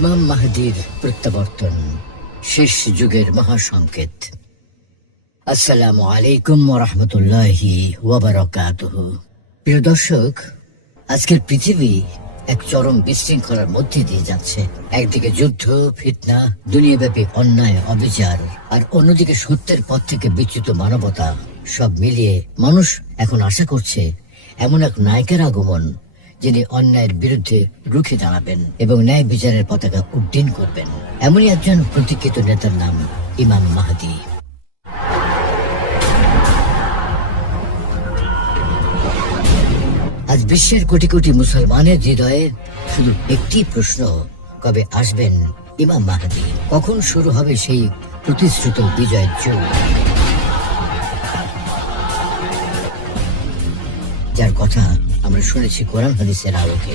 ইমাম মাহদীর প্রত্যাবর্তন, শেষ যুগের মহাসংকেত। আসসালামু আলাইকুম ওয়া রাহমাতুল্লাহি ওয়া বারাকাতুহু। প্রিয় দর্শক, আজকের পৃথিবী এক চরম বিশৃঙ্খলার মধ্যে দিয়ে যাচ্ছে। একদিকে যুদ্ধ, ফিতনা, দুনিয়াব্যাপী অন্যায়, অবিচার, আর অন্যদিকে সত্যের পথ থেকে বিচ্যুত মানবতা। সব মিলিয়ে মানুষ এখন আশা করছে এমন এক নায়কের আগমন, যিনি অন্যায়ের বিরুদ্ধে রুখে দাঁড়াবেন এবং ন্যায় বিচারের পতাকা উড্ডীন করবেন। এমনই একজন প্রতীক্ষিত নেতার নাম ইমাম মাহদী। আজ বিশ্বের কোটি কোটি মুসলমানের হৃদয়ে শুধু একটি প্রশ্ন, কবে আসবেন ইমাম মাহদী? কখন শুরু হবে সেই প্রতিশ্রুত বিজয়ের যুগ, যার কথা আমরা শুনেছি কোরআন হাদিসের আলোকে?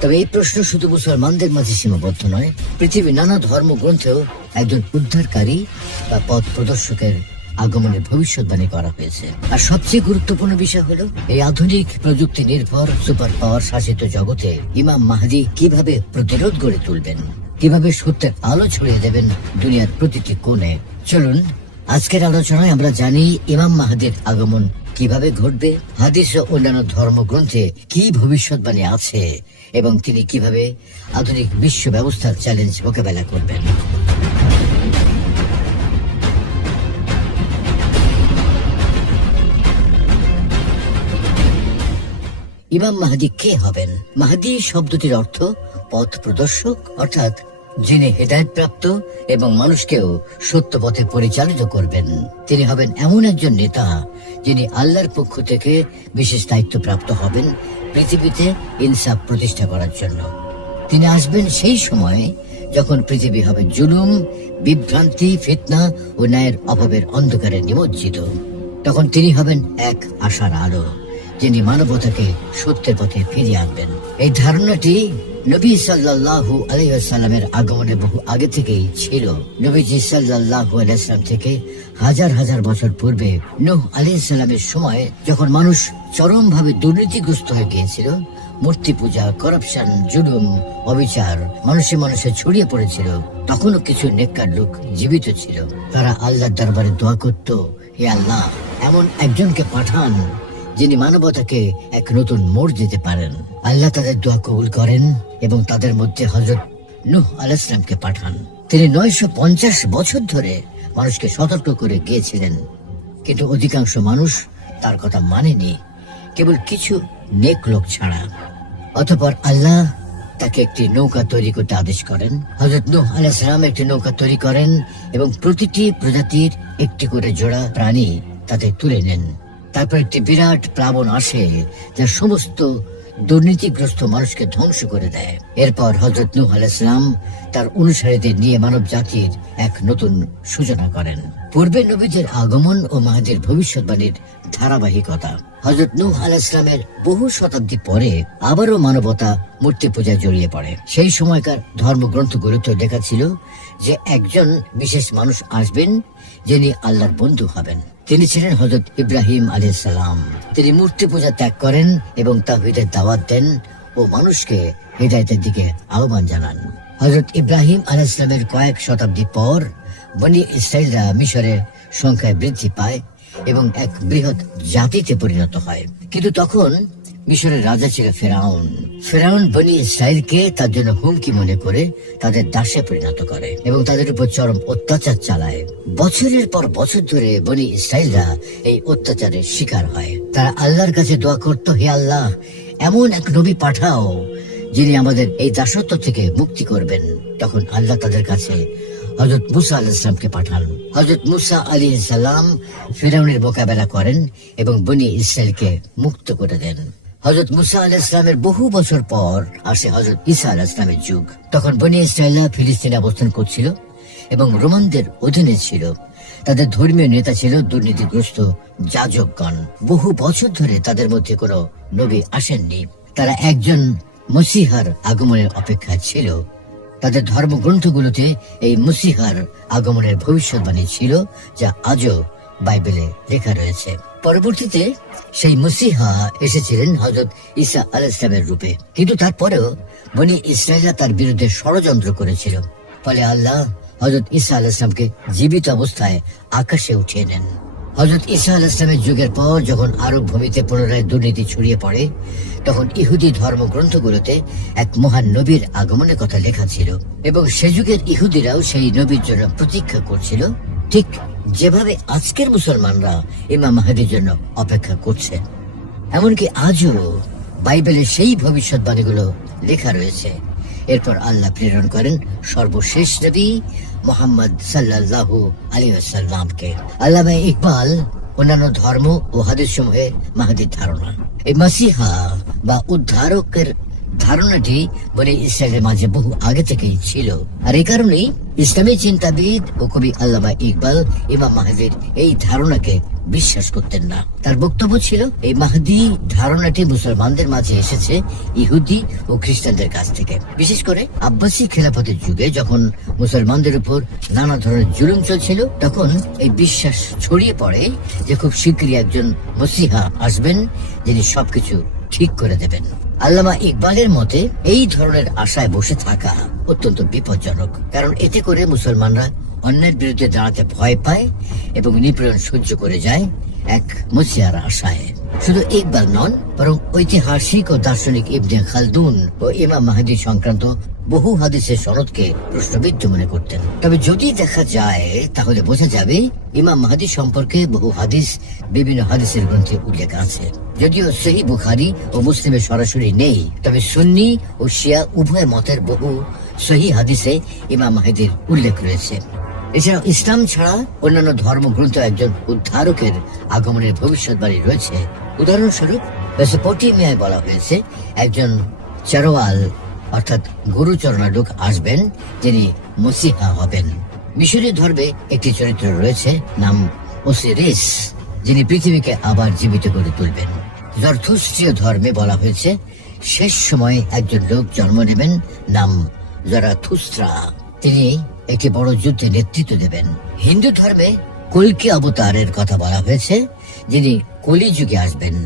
তবে এই প্রশ্ন শুধু মুসলমানদের মাঝে সীমাবদ্ধ নয়। পৃথিবীর নানা ধর্মগ্রন্থেও একজন উদ্ধারকারী বা পথ প্রদর্শকের আগমনের ভবিষ্যৎবাণী করা হয়েছে। আর সবচেয়ে গুরুত্বপূর্ণ বিষয় হলো, এই আধুনিক প্রযুক্তি নির্ভর সুপার পাওয়ার শাসিত জগতে ইমাম মাহদী কিভাবে প্রতিরোধ গড়ে তুলবেন, কিভাবে সত্যের আলো ছড়িয়ে দেবেন দুনিয়ার প্রতিটি কোণে। চলুন আজকের আলোচনায় আমরা জানি ইমাম মাহদীর আগমন কিভাবে ঘটবে, হাদিস ও অন্যান্য ধর্মগ্রন্থে কি ভবিষ্যৎবাণী আছে, এবং তিনি কিভাবে আধুনিক বিশ্ব ব্যবস্থার চ্যালেঞ্জ মোকাবেলা করবেন। ইমাম মাহদী কে হবেন? মাহদী শব্দটির অর্থ পথ প্রদর্শক, অর্থাৎ যিনি হেদায়েত প্রাপ্ত এবং মানুষকেও সত্য পথে পরিচালিত করবেন। তিনি হবেন এমন একজন নেতা যিনি আল্লাহর পক্ষ থেকে বিশেষ দায়িত্বপ্রাপ্ত হবেন পৃথিবীতে ইনসাফ প্রতিষ্ঠা করার জন্য। তিনি আসবেন সেই সময় যখন পৃথিবী হবে জুলুম, বিভ্রান্তি, ফিতনা ও ন্যায়ের অভাবের অন্ধকারে নিমজ্জিত। তখন তিনি হবেন এক আশার আলো, যিনি মানবতাকে সত্যের পথে ফিরিয়ে আনবেন। এই ধারণাটি নবী সাল্লাল্লাহু আলাইহি ওয়াসাল্লামের আগমনের বহু আগে থেকেই ছিল। নবীজি সাল্লাল্লাহু আলাইহি ওয়াসাল্লাম থেকে হাজার হাজার বছর পূর্বে নূহ আলাইহিস সালামের সময় যখন মানুষ চরমভাবে দুর্নীতিগ্রস্ত হয়ে গিয়েছিল, মূর্তি পূজা, করাপশন, জুলুম, অবিচার মানুষে ছড়িয়ে পড়েছিল, তখনও কিছু নেককার লোক জীবিত ছিল। তারা আল্লাহর দরবারে দোয়া করত, হে আল্লাহ, এমন একজনকে পাঠান যিনি মানবতাকে এক নতুন মোড় দিতে পারেন। আল্লাহ তাদের দোয়া কবুল করেন এবং তাদের মধ্যে হযরত নূহ আলাইহিস সালামকে পাঠান। তিনি 950 বছর ধরে মানুষকে সতর্ক করে গিয়েছিলেন, কিন্তু অধিকাংশ মানুষ তার কথা মানেনি, কেবল কিছু নেক লোক ছাড়া। অতঃপর আল্লাহ তাকে একটি নৌকা তৈরি করতে আদেশ করেন। হযরত নূহ আলাইহিস সালাম একটি নৌকা তৈরি করেন এবং প্রতিটি প্রজাতির একটি করে জোড়া প্রাণী তাতে তুলে নেন। তারপর একটি বিরাট প্লাবন আসে, যা সমস্ত দুর্নীতিগ্রস্ত মানুষকে ধ্বংস করে দেয়। এরপর হযরত নূহ আলাইহিস সালাম তার অনুসারীদের নিয়ে মানব জাতির এক নতুন সূচনা করেন। পূর্বে নবীদের আগমন ও মাহদীর ভবিষ্যৎবাণীর ধারাবাহিকতা। হযরত নূহ আলাইহিস সালামের বহু শতাব্দী পরে আবারও মানবতা মূর্তি পূজায় জড়িয়ে পড়ে। সেই সময়কার ধর্মগ্রন্থগুলোতে লেখা ছিল যে একজন বিশেষ মানুষ আসবেন যিনি আল্লাহর বন্ধু হবেন। তিনি ছিলেন হযরত ইব্রাহিম আলাইহিস সালাম। তিনি মূর্তি পূজা ত্যাগ করেন এবং তাওহীদের দাওয়াত দেন ও মানুষকে হিদায়াতের দিকে আহ্বান জানান। হযরত ইব্রাহিম আলাইহিস সালামের কয়েক শতাব্দী পর বনী ইসরাইলরা মিশরের সংখ্যায় বৃদ্ধি পায় এবং এক বৃহৎ জাতিতে পরিণত হয়। কিন্তু তখন মিশরের রাজা ছিল ফেরাউন। ফেরাউন বনী ইসরাইলকে তার জন্য হুমকি মনে করে তাদের দাসে পরিণত করে এবং তাদের উপর চরম অত্যাচার চালায়। বছরের পর বছর ধরে বনী ইসরাইলরা এই অত্যাচারের শিকার হয়। তারা আল্লাহর কাছে দোয়া করত, হে আল্লাহ, এমন এক নবী পাঠাও যিনি আমাদের এই দাসত্ব থেকে মুক্তি করবেন। তখন আল্লাহ তাদের কাছে হযরত মূসা আলাইহিস সালামকে পাঠান। হযরত মূসা আলাইহিস সালাম ফিরআউনের মোকাবেলা করেন এবং বনী ইসরাইলকে মুক্ত করে দেন। হযরত মূসা আলাইহিস সালামের বহু বছর পর আসে হযরত ঈসা আলাইহিস সালামের যুগ। তখন বনী ইসরাইলরা ফিলিস্তিনে অবস্থান করছিল এবং রোমানদের অধীনে ছিল। তাদের ধর্মীয় নেতা ছিল দুর্নীতিগ্রস্ত যাজকগণ। বহু বছর ধরে তাদের মধ্যে কোনো নবী আসেননি। তারা একজন মসিহার আগমনের অপেক্ষায় ছিল। তাদের ধর্মগ্রন্থগুলোতে এই মসিহার আগমনের ভবিষ্যৎবাণী ছিল, যা আজও বাইবেলে লেখা রয়েছে। পরবর্তীতে সেই মসিহা এসেছিলেন হযরত ঈসা আলাইহিস সালামের রূপে, কিন্তু তারপরেও বনি ইসরায়েলরা তার বিরুদ্ধে ষড়যন্ত্র করেছিল। ফলে আল্লাহ হযরত ঈসা আলাইহিস সালামকে জীবিত অবস্থায় আকাশে উঠিয়ে নেন। হযরত ঈসা আলাইহিস সালামের যুগের পর যখন আরব ভূমিতে পুনরায় দুর্নীতি ছড়িয়ে পড়ে, তখন ইহুদি ধর্মগ্রন্থগুলোতে এক মহান নবীর আগমনের কথা লেখা ছিল, এবং সে যুগের ইহুদিরাও সেই নবীর জন্য প্রতীক্ষা করছিল, ঠিক যেভাবে আজকের মুসলমানরা ইমাম মাহদীর জন্য অপেক্ষা করছে। এমনকি আজও বাইবেলের সেই ভবিষ্যৎবাণীগুলো লেখা রয়েছে। এরপর আল্লাহ প্রেরণ করেন সর্বশেষ নবী মুহাম্মদ সাল্লাল্লাহু আলাইহি ওয়াসাল্লামকে। আল্লামা ইকবাল অন্যান্য ধর্ম ও হাদিস সমূহে মাহদীর ধারণা, এই মাসিহা বা উদ্ধারকের ধারণাটি বনি ইসরায়েলের মাঝে বহু আগে থেকেই ছিল। আর এই কারণেই ইসলামী চিন্তাবিদ ও কবি আল্লামা ইকবাল ইমাম মাহদীর এই ধারণাকে বিশ্বাস করতেন না। তার বক্তব্য ছিল এই মাহদী ধারণাটি মুসলমানদের মাঝে এসেছে ইহুদি ও খ্রিস্টানদের কাছ থেকে। বিশেষ করে আব্বাসী খেলাফতের যুগে যখন মুসলমানদের উপর নানা ধরনের জুলুম চলছিল, তখন এই বিশ্বাস ছড়িয়ে পড়ে যে খুব শীঘ্রই একজন মসিহা আসবেন যিনি সবকিছু ঠিক করে দেবেন। আল্লামা ইকবালের মতে এই ধরনের আশায় বসে থাকা অত্যন্ত বিপজ্জনক, কারণ এতে করে মুসলমানরা অন্যের বিরুদ্ধে দাঁড়াতে ভয় পায় এবং নিপীড়ন সহ্য করে যায় এক মসিহার আশায়। শুধু ইকবাল নন, বরং ঐতিহাসিক ও দার্শনিক ইবনে খালদুন ও ইমাম মাহদী সংক্রান্ত বহু হাদিসের সনদকে প্রশ্নবিদ্ধ মনে করতেন। তবে যদি দেখা যায় তাহলে বোঝা যাবে ইমাম মাহদী সম্পর্কে বহু হাদিস বিভিন্ন হাদিসের গ্রন্থে উল্লেখ আছে। যদিও সহিহ বুখারী ও মুসলিমে সরাসরি নেই, তবে সুন্নি ও শিয়া উভয় মতের বহু সহিহ হাদিসে ইমাম মাহদীর উল্লেখ রয়েছে। এছাড়াও ইসলাম ছাড়া অন্যান্য ধর্মগ্রন্থ একজন উদ্ধারকের আগমনের ভবিষ্যৎবাণী রয়েছে। উদাহরণস্বরূপ মেসোপটেমিয়ায় বলা হয়েছে একজন চারওয়াল অর্থাৎ গুরুচরণা লোক আসবেন যিনি মসিহা হবেন। মিশরীয় ধর্মে একটি চরিত্র রয়েছে নাম ওসিরিস, যিনি পৃথিবীকে আবার জীবিত করে তুলবেন। জরথুস্ট্রীয় ধর্মে বলা হয়েছে শেষ সময়ে একজন লোক জন্ম নেবেন নাম জারাথুস্ত্রা, তিনি একটি বড় যুদ্ধে নেতৃত্ব দেবেন। হিন্দু ধর্মে কল্কি অবতারের কথা বলা হয়েছে, যিনি কলি যুগে আসবেন।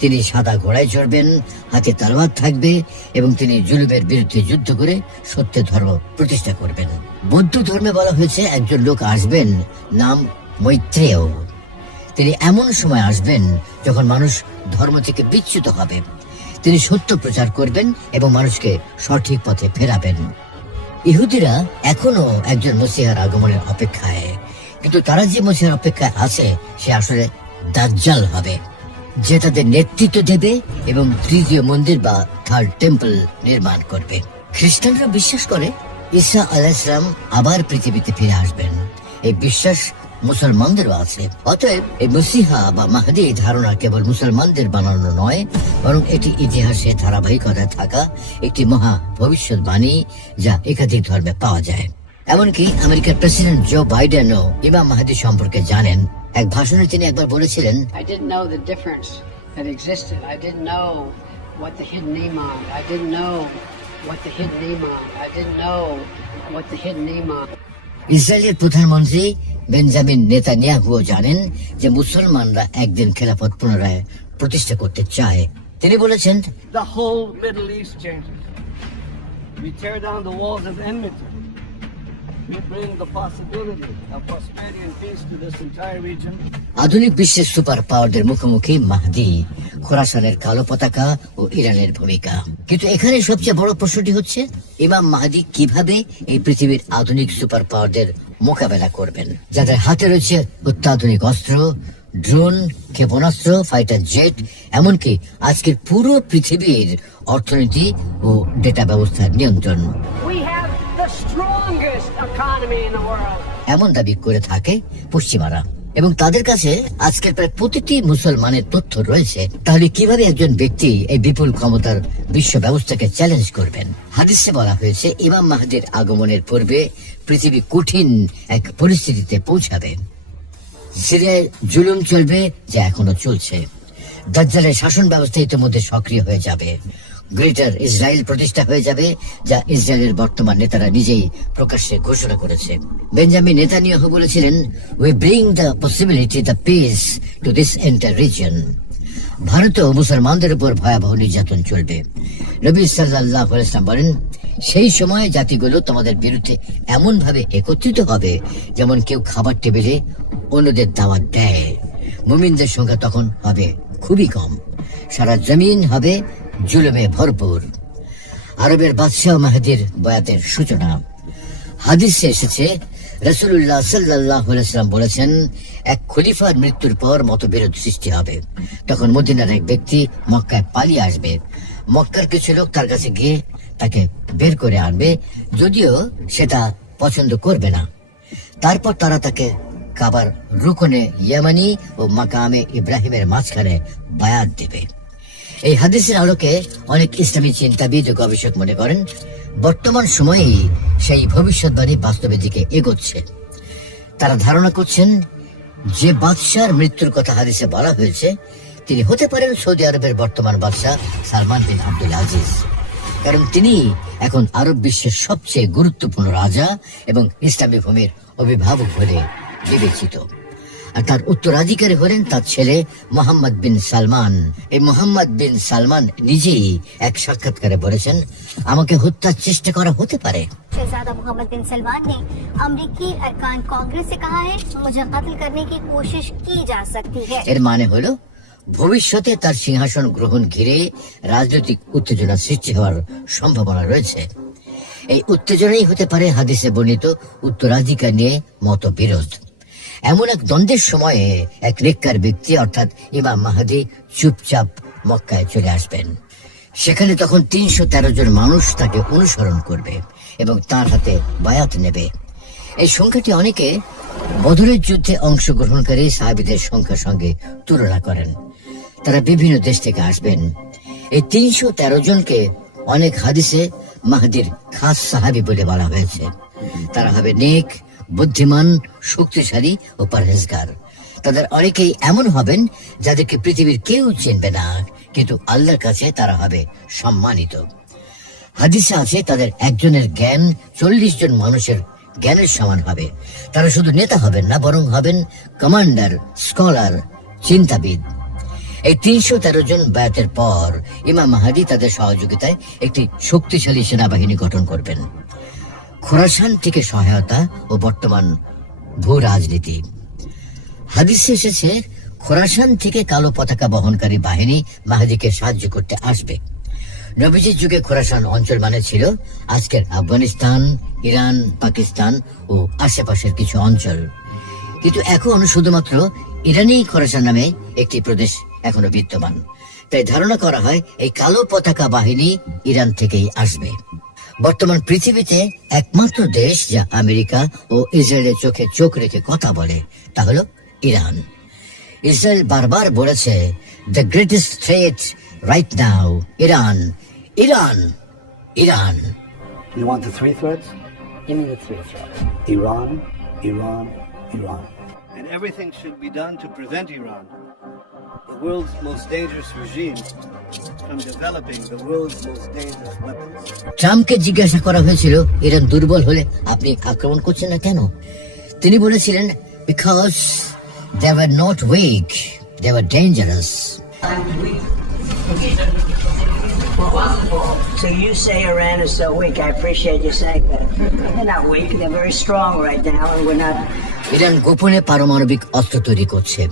তিনি সাদা ঘোড়ায় চড়বেন, হাতে তলোয়ার থাকবে এবং তিনি জুলুমের বিরুদ্ধে যুদ্ধ করে সত্যের ধর্ম প্রতিষ্ঠা করবেন। বৌদ্ধ ধর্মে বলা হয়েছে একজন লোক আসবেন নাম মৈত্রেয়, তিনি এমন সময় আসবেন যখন মানুষ ধর্ম থেকে বিচ্যুত হবে। তিনি সত্য প্রচার করবেন এবং মানুষকে সঠিক পথে ফেরাবেন। ইহুদিরা এখনো একজন মসিহার আগমনের অপেক্ষায়, কিন্তু তারা যে মসিহার অপেক্ষায় আছে সে আসলে দাজ্জাল হবে, যে তাদের নেতৃত্ব দেবে এবং তৃতীয় মন্দির বা থার্ড টেম্পল নির্মাণ করবে। খ্রিস্টানরা বিশ্বাস করে ঈসা আলাইহিস সালাম আবার পৃথিবীতে ফিরে আসবেন, এই বিশ্বাস মুসলমানদেরও আছে। অতএব এই মসিহা বা মাহদী ধারণা কেবল মুসলমানদের বানানো নয়, বরং এটি ইতিহাসে ধারাবাহিকতায় থাকা একটি মহা ভবিষ্যৎবাণী যা একাধিক ধর্মে পাওয়া যায়। এমনকি আমেরিকার প্রেসিডেন্ট জো বাইডেনও ইমাম মাহদী সম্পর্কে জানেন। এক ভাষণে তিনি একবার বলেছিলেন, I didn't know the difference that existed. I didn't know what the hidden imam. I didn't know what the hidden imam. I didn't know what the hidden imam. ইসরায়েলের প্রধানমন্ত্রী বেঞ্জামিন নেতানিয়াহুও জানেন যে মুসলমানরা একদিন খেলাফত পুনরায় প্রতিষ্ঠা করতে চায়। তিনি বলেছেন, The whole Middle East changes. We tear down the walls of enmity. We bring the possibility of prosperity and peace to this entire region. আধুনিক বিশ্বের সুপার পাওয়ারদের মুখোমুখি মাহদী, খোরাসানের কালো পতাকা ও ইরানের ভূমিকা। কিন্তু এখানে সবচেয়ে বড় প্রশ্নটি হচ্ছে ইমাম মাহদী কিভাবে এই পৃথিবীর আধুনিক সুপার পাওয়ারদের মোকাবেলা করবেন, যাদের হাতে রয়েছে অত্যাধুনিক অস্ত্র, ড্রোন, ক্ষেপণাস্ত্র, ফাইটার জেট, এমনকি আজকের পুরো পৃথিবীর অর্থনীতি ও ডেটা ব্যবস্থার নিয়ন্ত্রণ। We have the strongest economy in the world. এমন দাবি করে থাকে পশ্চিমারা, এবং তাদের কাছে আজকের প্রায় প্রতিটি মুসলমানের তথ্য রয়েছে। তাহলে কিভাবে একজন ব্যক্তি এই বিপুল ক্ষমতার বিশ্ব ব্যবস্থাকে চ্যালেঞ্জ করবেন? হাদিসে বলা হয়েছে ইমাম মাহদীর আগমনের পূর্বে পৃথিবী কঠিন এক পরিস্থিতিতে পৌঁছাবে। সিরিয়ায় জুলুম চলবে, যা এখনো চলছে। দাজ্জালের শাসন ব্যবস্থা ইতিমধ্যে সক্রিয় হয়ে যাবে। গ্রেটার ইসরায়েল প্রতিষ্ঠা হয়ে যাবে, যা ইসরায়েলের বর্তমান নেতারা নিজেই প্রকাশ্যে ঘোষণা করেছে। বেঞ্জামিন নেতানিয়াহু বলেছিলেন, we bring the possibility, the piece to this entire region. ভারতেও মুসলমানদের উপর ভয়াবহ নির্যাতন চলবে। নবী সাল্লাল্লাহু আলাইহি ওয়াসাল্লাম বলেন, সেই সময়ে জাতিগুলো তোমাদের বিরুদ্ধে এমন ভাবে একত্রিত হবে যেমন কেউ খাবার টেবিলে অন্যদের দাওয়াত দেয়। মুমিনদের সংখ্যা তখন হবে খুবই কম, সারা জমিন হবে জুলুমে ভরপুর। আরবের বাদশাহ মাহদীর বয়াতের সূচনা। হাদিসে এসেছে, রাসূলুল্লাহ সাল্লাল্লাহু আলাইহি ওয়াসাল্লাম বলেছেন, এক খলিফার মৃত্যুর পর মতবিরোধ সৃষ্টি হবে। তখন মদিনার এক ব্যক্তি মক্কায় পালিয়ে আসবে। মক্কার কিছু লোক তার কাছে গিয়ে তাকে বের করে আনবে, যদিও সেটা পছন্দ করবে না। তারপর তারা তাকে কাবার রুকনে ইয়ামানি ও মাকামে ইব্রাহিমের মাঝখানে বায়াত দেবে। এই হাদিসের আলোকে অনেক ইসলামী চিন্তাবিদ ও গবেষক মনে করেন, বর্তমান সময়েই সেই ভবিষ্যৎবাণী বাস্তবের দিকে এগোচ্ছে। তারা ধারণা করছেন, যে বাদশার মৃত্যুর কথা হাদিসে বলা হয়েছে তিনি হতে পারেন সৌদি আরবের বর্তমান বাদশাহ সালমান বিন আব্দুল আজিজ, কারণ তিনি এখন আরব বিশ্বের সবচেয়ে গুরুত্বপূর্ণ রাজা এবং ইসলামী ভূমির অভিভাবক বলে বিবেচিত। আর তার উত্তরাধিকারী হলেন তার ছেলে মোহাম্মদ বিন সালমান। এই মোহাম্মদ বিন সালমান নিজেই এক সাক্ষাৎকারে বলেছেন, আমাকে হত্যার চেষ্টা করা হতে পারে। शहजादा मोहम्मद बिन सलमान ने अमरीकी अरकान कांग्रेस से कहा है, मुझे कत्ल करने की कोशिश की जा सकती है। এর মানে হলো ভবিষ্যতে তার সিংহাসন গ্রহণ ঘিরে রাজনৈতিক উত্তেজনা সৃষ্টি হওয়ার সম্ভাবনা রয়েছে। এই উত্তেজনাই হতে পারে হাদিসে বর্ণিত উত্তরাধিকার নিয়ে মতবিরোধ। এমন এক দ্বন্দ্বের সময়ে এক নেককার ব্যক্তি অর্থাৎ ইমাম মাহদী চুপচাপ মক্কায় চলে আসবেন। সেখানে তখন 313 জন মানুষ তাকে অনুসরণ করবে এবং তার হাতে বায়াত নেবে। এই সংখ্যাটি অনেকে বদরের যুদ্ধে অংশগ্রহণকারী সাহাবীদের সংখ্যার সঙ্গে তুলনা করেন। তারা বিভিন্ন দেশ থেকে আসবেন। এই 313 জনকে অনেক হাদিসে মাহদীর খাস সাহাবী বলে বলা হয়েছে। তারা হবে নেক, বুদ্ধিমান, শক্তিশালী ও পরহেজগার। তাদের অনেকেই এমন হবেন যাদেরকে পৃথিবীর কেউ চিনবে না, কিন্তু আল্লাহর কাছে তারা হবে সম্মানিত। হাদিসে আছে তাদের একজনের জ্ঞান 40 জন মানুষের জ্ঞানের সমান হবে। তারা শুধু নেতা হবেন না, বরং হবেন কমান্ডার, স্কলার, চিন্তাবিদ। এই 313 জন বায়াতের পর ইমাম মাহদী তাদের সহযোগিতায় একটি শক্তিশালী সেনাবাহিনী গঠন করবেন। খোরাসান থেকে সহায়তা ও বর্তমান ভূ রাজনীতি। হাদিসে এসেছে, খোরাসান থেকে কালো পতাকা বহনকারী বাহিনী মাহদীকে সাহায্য করতে আসবে। নবীজির যুগে খোরাসান অঞ্চল মানে ছিল আজকের আফগানিস্তান, ইরান, পাকিস্তান ও আশেপাশের কিছু অঞ্চল। কিন্তু এখন শুধুমাত্র ইরানি খোরাসান নামে একটি প্রদেশ এখনো বিদ্যমান। তাই ধারণা করা হয় এই কালো পতাকা বাহিনী ইরান থেকেই আসবে। বর্তমান পৃথিবীতে একমাত্র দেশ যা আমেরিকা ও ইসরায়েলের চোখে চোখ রেখে কথা বলে তা হলো ইরান। ইসরায়েল বারবার বলেছে, the greatest threat right now Iran, Iran, Iran. You want the three threats? Give me the three threats. Iran, Iran, Iran. And everything should be done to prevent Iran, the world's most dangerous regime, from developing the world's most dangerous weapons. ট্রাম্পকে জিজ্ঞাসা করা হয়েছিল, Iran দুর্বল হলে আপনি আক্রমণ করছেন না কেন? তিনি বলেছিলেন, because they were not weak, they were dangerous. So you say Iran is so weak. I appreciate you saying that. They're not weak. They're very strong right now, and we're not. Iran গোপনে পারমাণবিক অস্ত্র তৈরি করছে।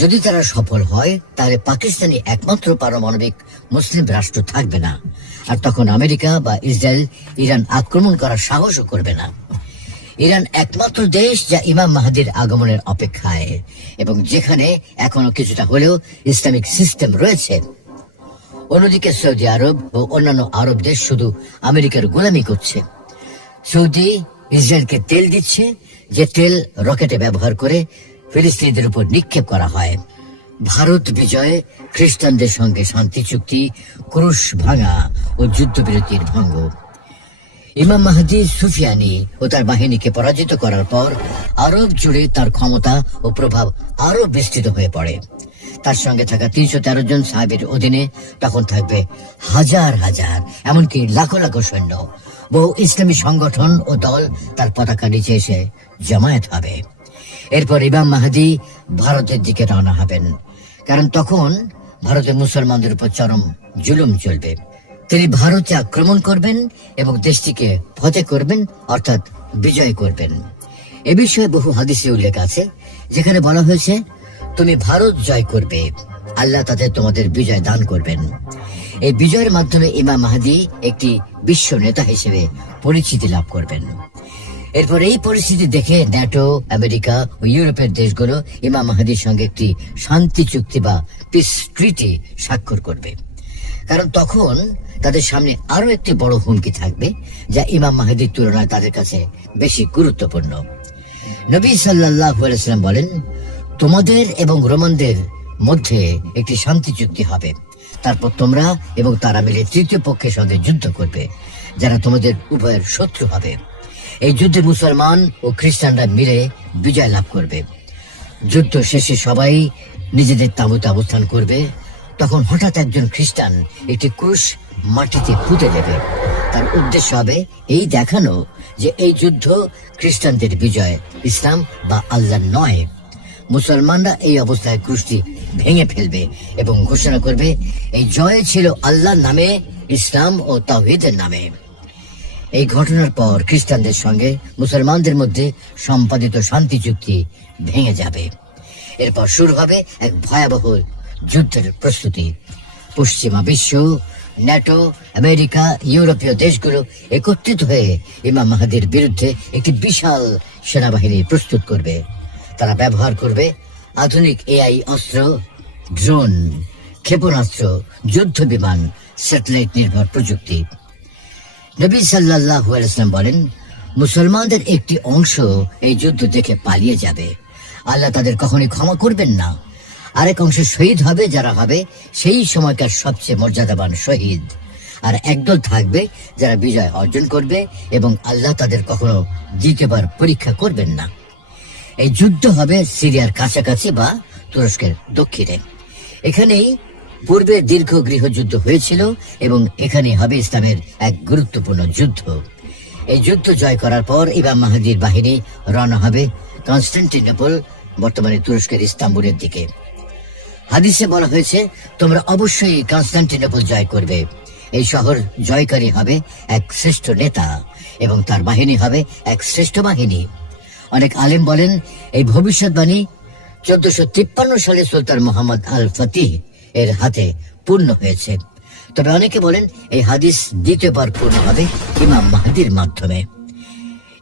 যদি তারা সফল হয় তাহলে পাকিস্তানি একমাত্র পারমাণবিক মুসলিম রাষ্ট্র থাকবে না, আর তখন আমেরিকা বা ইসরায়েল ইরান আক্রমণ করার সাহসও করবে না। ইরান একমাত্র দেশ যা ইমাম মাহদীর আগমনের অপেক্ষায় এবং যেখানে এখনো কিছুটা হলেও ইসলামিক সিস্টেম রয়েছে। অন্যদিকে সৌদি আরব ও অন্যান্য আরব দেশ শুধু আমেরিকার গোলামি করছে। সৌদি ইসরায়েলকে তেল দিচ্ছে, যে তেল রকেটে ব্যবহার করে ফিলিস্তিনিদের উপর নিক্ষেপ করা হয়। ভারত বিজয়ে খ্রিস্টানদের সঙ্গে শান্তি চুক্তি, ক্রুশ ভাঙা ও যুদ্ধবিরতির ভঙ্গ। ইমাম মাহদী সুফিয়ানি ও তার বাহিনীকে পরাজিত করার পর আরব জুড়ে তার ক্ষমতা ও প্রভাব আরো বিস্তৃত হয়ে পড়ে। তার সঙ্গে থাকা 313 জন সাহাবীর অধীনে তখন থাকবে হাজার হাজার, এমনকি লাখো লাখো সৈন্য। বহু ইসলামী সংগঠন ও দল তার পতাকা নিচে এসে জমায়েত হবে। এরপর ইমাম মাহদী ভারতের দিকে রওনা হবেন, কারণ তখন ভারতের মুসলমানদের উপর চরম জুলুম চলবে। তিনি ভারতে আক্রমণ করবেন এবং দেশটিকে ফতে করবেন, অর্থাৎ বিজয় করবেন। এ বিষয়ে বহু হাদিসে উল্লেখ আছে, যেখানে বলা হয়েছে, তুমি ভারত জয় করবে, আল্লাহ তাতে তোমাদের বিজয় দান করবেন। এই বিজয়ের মাধ্যমে ইমাম মাহদী একটি বিশ্ব নেতা হিসেবে পরিচিতি লাভ করবেন। এরপর এই পরিস্থিতি দেখে ন্যাটো, আমেরিকা ও ইউরোপের দেশগুলো ইমাম মাহদীর সঙ্গে একটি শান্তি চুক্তি বা পিস ট্রিটি স্বাক্ষর করবে, কারণ তখন তাদের সামনে আরো একটি বড় হুমকি থাকবে, যা ইমাম মাহদীর তুলনায় তাদের কাছে বেশি গুরুত্বপূর্ণ। নবী সাল্লাল্লাহু আলাইহি ওয়াসাল্লাম বলেন, তোমাদের এবং রোমানদের মধ্যে একটি শান্তি চুক্তি হবে, তারপর তোমরা এবং তারা মিলে তৃতীয় পক্ষের সঙ্গে যুদ্ধ করবে, যারা তোমাদের উভয়ের শত্রু হবে। এই যুদ্ধে মুসলমান ও খ্রিস্টানরা মিলে বিজয় লাভ করবে। যুদ্ধ শেষে সবাই নিজেদের তাঁবুতে অবস্থান করবে। তখন হঠাৎ একজন খ্রিস্টান একটি ক্রুশ মাটিতে পুঁতে দেবে। তার উদ্দেশ্য হবে এই দেখানো যে এই যুদ্ধ খ্রিস্টানদের বিজয়, ইসলাম বা আল্লাহ নয়। মুসলমানরা এই অবস্থায় ক্রুশটি ভেঙে ফেলবে এবং ঘোষণা করবে, এই জয় ছিল আল্লাহর নামে, ইসলাম ও তাওহীদের নামে। এই ঘটনার পর খ্রিস্টানদের সঙ্গে মুসলমানদের মধ্যে সম্পাদিত শান্তি চুক্তি ভেঙে যাবে। এরপর শুরু হবে এক ভয়াবহ যুদ্ধের প্রস্তুতি। পশ্চিমা বিশ্ব, ন্যাটো, আমেরিকা, ইউরোপীয় দেশগুলো একত্রিত হয়ে ইমাম মাহদীর বিরুদ্ধে একটি বিশাল সেনাবাহিনী প্রস্তুত করবে। তারা ব্যবহার করবে আধুনিক এআই অস্ত্র, ড্রোন, ক্ষেপণাস্ত্র, যুদ্ধ বিমান, স্যাটেলাইট নির্ভর প্রযুক্তি। নবী সাল্লাল্লাহু আলাইহি ওয়াসাল্লাম বলেন, মুসলমানদের একটি অংশ এই যুদ্ধ দেখে পালিয়ে যাবে, আল্লাহ তাদের কখনোই ক্ষমা করবেন না। আরেক অংশ শহীদ হবে, যারা হবে সেই সময়কার সবচেয়ে মর্যাদাবান শহীদ। আর একদল থাকবে যারা বিজয় অর্জন করবে এবং আল্লাহ তাদের কখনো দ্বিতীয়বার পরীক্ষা করবেন না। এই যুদ্ধ হবে সিরিয়ার কাছাকাছি বা তুরস্কের দক্ষিণে। এখানেই পূর্বে দীর্ঘ গৃহযুদ্ধ হয়েছিল এবং এখানে হবে ইসলামের এক গুরুত্বপূর্ণ যুদ্ধ। এই যুদ্ধ জয় করার পর ইমাম মাহদীর বাহিনী রওনা হবে কনস্টান্টিনোপল, বর্তমানে তুরস্কের ইস্তাম্বুলের দিকে। হাদিসে বলা হয়েছে, তোমরা অবশ্যই কনস্টান্টিনোপল জয় করবে। এই শহর জয়কারী হবে এক শ্রেষ্ঠ নেতা এবং তার বাহিনী হবে এক শ্রেষ্ঠ বাহিনী। অনেক আলেম বলেন, এই ভবিষ্যৎবাণী 1453 সালে সুলতান মোহাম্মদ আল ফতিহ এর হাতে পূর্ণ হয়েছে। তবে অনেকে বলেন এই হাদিস দ্বিতীয়বার পূর্ণ হবে ইমাম মাহদীর মাধ্যমে।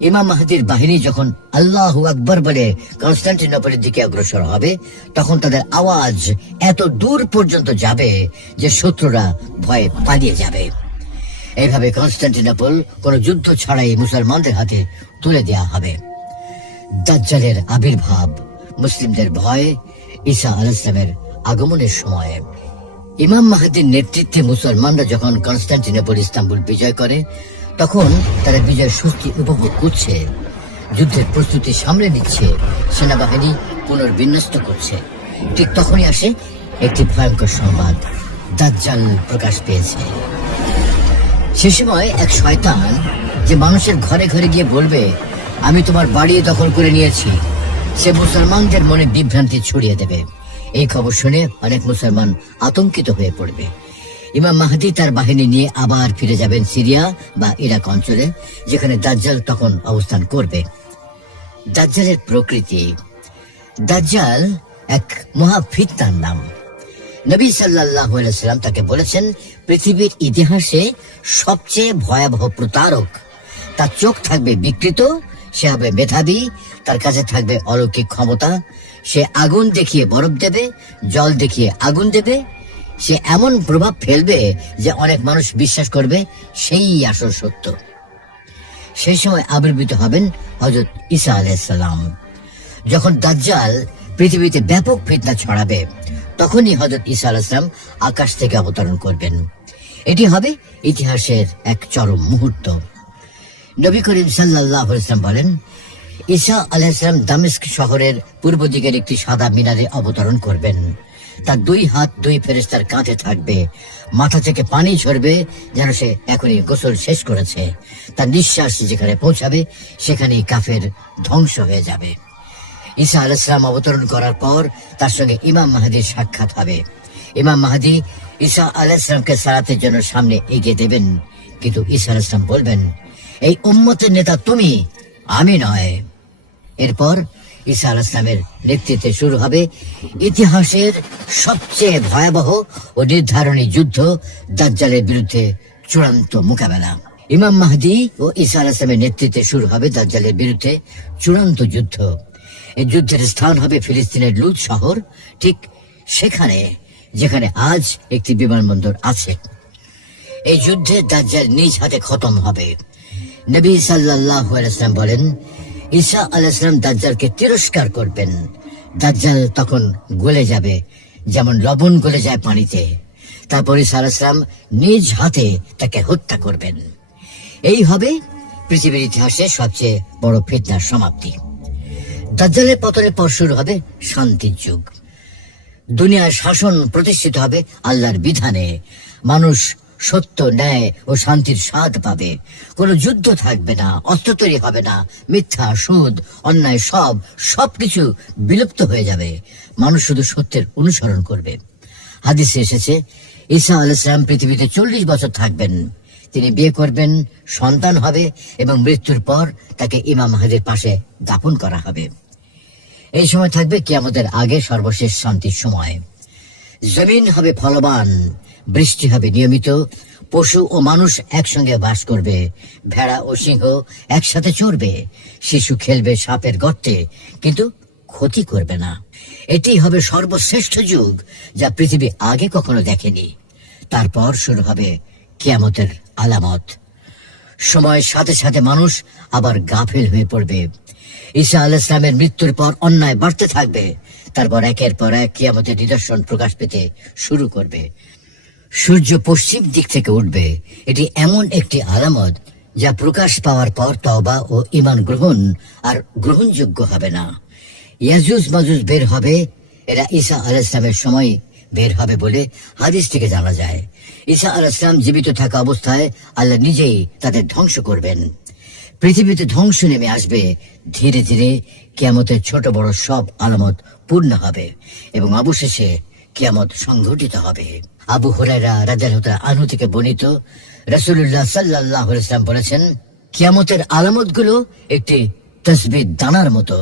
ইমাম মাহদীর বাহিনী যখন আল্লাহু আকবার বলে কনস্টান্টিনোপলের দিকে অগ্রসর হবে, তখন তাদের আওয়াজ এত দূর পর্যন্ত যাবে যে শত্রুরা ভয়ে পালিয়ে যাবে। এইভাবে কনস্টান্টিনোপল কোনো যুদ্ধ ছাড়াই মুসলমানদের হাতে তুলে দেওয়া হবে। দাজ্জালের আবির্ভাব, মুসলিমদের ভয়, ঈসা আলাইহিস সালামের আগমনের সময়। ইমাম মাহদীর নেতৃত্বে মুসলমানরা যখন কনস্টান্টিনোপল, ইস্তাম্বুল বিজয় করে, তখন তারা বিজয় স্বস্তি উপভোগ করছে, যুদ্ধের প্রস্তুতি সামলে নিচ্ছে, সেনাবাহিনী পুনর্বিন্যস্ত করছে। ঠিক তখনই আসে একটি ভয়ঙ্কর সংবাদ, দাজ্জাল প্রকাশ পেয়েছে। সে সময় এক শয়তান যে মানুষের ঘরে ঘরে গিয়ে বলবে, আমি তোমার বাড়ি দখল করে নিয়েছি, সে মুসলমানদের মনে বিভ্রান্তি ছড়িয়ে দেবে। এই খবর শুনে অনেক মুসলমান আতঙ্কিত হয়ে পড়বে। ইমাম মাহদী তার বাহিনী নিয়ে আবার ফিরে যাবেন সিরিয়া বা ইরাক অঞ্চলে, যেখানে দাজ্জাল তখন অবস্থান করবে। দাজ্জালের প্রকৃতি। দাজ্জাল এক মহা ফিতনার নাম। নবী সাল্লাল্লাহু আলাইহি ওয়াসাল্লাম তাকে বলেছেন, পৃথিবীর ইতিহাসে সবচেয়ে ভয়াবহ প্রতারক। তার চোখ থাকবে বিকৃত, সে হবে মেধাবী, তার কাছে থাকবে অলৌকিক ক্ষমতা, সে আগুন দেখিয়ে বরফ দেবে, জল দেখিয়ে আগুন দেবে, সে এমন প্রভাব ফেলবে যে অনেক মানুষ বিশ্বাস করবে সেই আসল সত্য। সেই সময় আবির্ভূত হবেন হযরত ঈসা আলাইহিস সালাম। যখন দাজ্জাল পৃথিবীতে ব্যাপক ফিতনা ছড়াবে, তখনই হযরত ঈসা আলাইহিস সালাম আকাশ থেকে অবতরণ করবেন। এটি হবে ইতিহাসের এক চরম মুহূর্ত। নবী করিম সাল্লাল্লাহু আলাইহি ওয়াসাল্লাম বলেন, ঈসা আলাইহিস সালাম দামেস্ক শহরের পূর্ব দিকের একটি সাদা মিনারে অবতরণ করবেন। তার 2 হাত 2 ফেরেশতার কাঁধে থাকবে, মাথা থেকে পানি ঝরবে যেন সে এখনই গোসল শেষ করেছে। তার নিঃশ্বাস যেখানে পৌঁছাবে সেখানেই কাফের ধ্বংস হয়ে যাবে। ঈসা আলাইহিস সালাম অবতরণ করার পর তার সঙ্গে ইমাম মাহদীর সাক্ষাৎ হবে। ইমাম মাহদী ঈসা আলাইহিস সালামকে সালাতের জন্য সামনে এগিয়ে দেবেন, কিন্তু ঈসা আলাইহিস সালাম বলবেন, এই উম্মতের নেতা তুমি, আমি নয়। এরপর ঈসা আলাইহিস সালামের নেতৃত্বে শুরু হবে ইতিহাসের সবচেয়ে ভয়াবহ ও নির্ধারণী যুদ্ধ, দাজ্জালের বিরুদ্ধে চূড়ান্ত মোকাবেলা। ইমাম মাহদী ও ঈসা আলাইহিস সালামের নেতৃত্বে শুরু হবে দাজ্জালের বিরুদ্ধে চূড়ান্ত যুদ্ধ। এই যুদ্ধের স্থান হবে ফিলিস্তিনের লুজ শহর, ঠিক সেখানে যেখানে আজ একটি বিমানবন্দর আছে। এই যুদ্ধে দাজ্জাল নিজ হাতে খতম হবে। নবী সাল্লাল্লাহু আলাইহি ওয়াসাল্লাম বলেন, ঈসা আলাইহিস সালাম দাজ্জালকে তিরস্কার করবেন। দাজ্জাল তখন গলে যাবে যেমন লবণ গলে যায় পানিতে। তারপর ঈসা আলাইহিস সালাম নিজ হাতে তাকে হত্যা করবেন। এই হবে পৃথিবীর ইতিহাসে সবচেয়ে বড় ফিতনার সমাপ্তি। দাজ্জালের পতনের পর শুরু হবে শান্তির যুগ। দুনিয়ার শাসন প্রতিষ্ঠিত হবে আল্লাহর বিধানে। মানুষ সত্য, ন্যায় ও শান্তির স্বাদ পাবে। কোনো যুদ্ধ থাকবে না, অস্ত্র তৈরি হবে না, মিথ্যা, সুদ, অন্যায় সবকিছু বিলুপ্ত হয়ে যাবে। মানুষ শুধু সত্যের অনুসরণ করবে। হাদিসে এসেছে, ঈসা আলাইহিস সালাম পৃথিবীতে 40 বছর থাকবেন। তিনি বিয়ে করবেন, সন্তান হবে এবং মৃত্যুর পর তাকে ইমাম মাহদীর পাশে দাফন করা হবে। এই সময় থাকবে কিয়ামতের আগে সর্বশেষ শান্তির সময়। জমিন হবে ফলবান, বৃষ্টি হবে নিয়মিত, পশু ও মানুষ একসঙ্গে বাস করবে, ভেড়া ও সিংহ একসাথে চড়বে, শিশু খেলবে সাপের গর্তে কিন্তু ক্ষতি করবে না। এটি হবে সর্বশ্রেষ্ঠ যুগ যা পৃথিবী আগে কখনো দেখেনি। তারপর শুরু হবে কিয়ামতের আলামত। সময়ের সাথে সাথে মানুষ আবার গাফিল হয়ে পড়বে। ঈসা আলাইহিস সালামের মৃত্যুর পর অন্যায় বাড়তে থাকবে। তারপর একের পর এক কিয়ামতের নিদর্শন প্রকাশ পেতে শুরু করবে। সূর্য পশ্চিম দিক থেকে উঠবে। এটি এমন একটি আলামত যা প্রকাশ পাওয়ার পর তওবা ও ঈমান গ্রহণ আর গ্রহণযোগ্য হবে না। ইয়াজুজ মাজুজ বের হবে। এরা ঈসা আলাইহিস সালামের সময় বের হবে বলে হাদিস থেকে জানা যায়। ঈসা আলাইহিস সালাম জীবিত থাকা অবস্থায় আল্লাহ নিজেই তাদের ধ্বংস করবেন। পৃথিবীতে ধ্বংস নেমে আসবে। ধীরে ধীরে কিয়ামতের ছোট বড় সব আলামত পূর্ণ হবে এবং অবশেষে কিয়ামত সংঘটিত হবে। আবু হুরায়রা রাদিয়াল্লাহু আনহু থেকে বর্ণিত, রাসূলুল্লাহ সাল্লাল্লাহু আলাইহি ওয়াসাল্লাম বলেছেন, কিয়ামতের আলামতগুলো একটি তাসবিহ দানার মতো,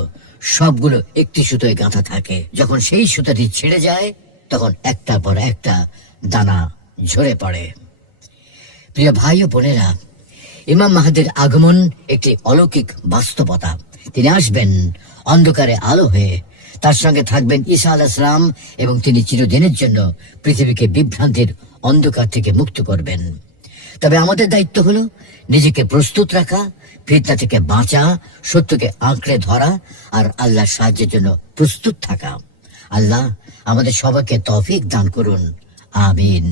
সবগুলো একটি সুতোয় গাঁথা থাকে। যখন সেই সুতাটি ছিঁড়ে যায় তখন একটা পর একটা দানা ঝরে পড়ে। প্রিয় ভাই ও বোনেরা, ইমাম মাহদীর আগমন একটি অলৌকিক বাস্তবতা। তিনি আসবেন অন্ধকারে আলো হয়ে। তার সঙ্গে থাকবেন ঈসা আলাইহিস সালাম এবং তিনি চিরদিনের জন্য পৃথিবীকে বিভ্রান্তির অন্ধকার থেকে মুক্ত করবেন। তবে আমাদের দায়িত্ব হলো নিজেকে প্রস্তুত রাখা, ফিতনা থেকে বাঁচা, সত্যকে আঁকড়ে ধরা আর আল্লাহর সাহায্যের জন্য প্রস্তুত থাকা। আল্লাহ আমাদের সবাইকে তৌফিক দান করুন। আমিন।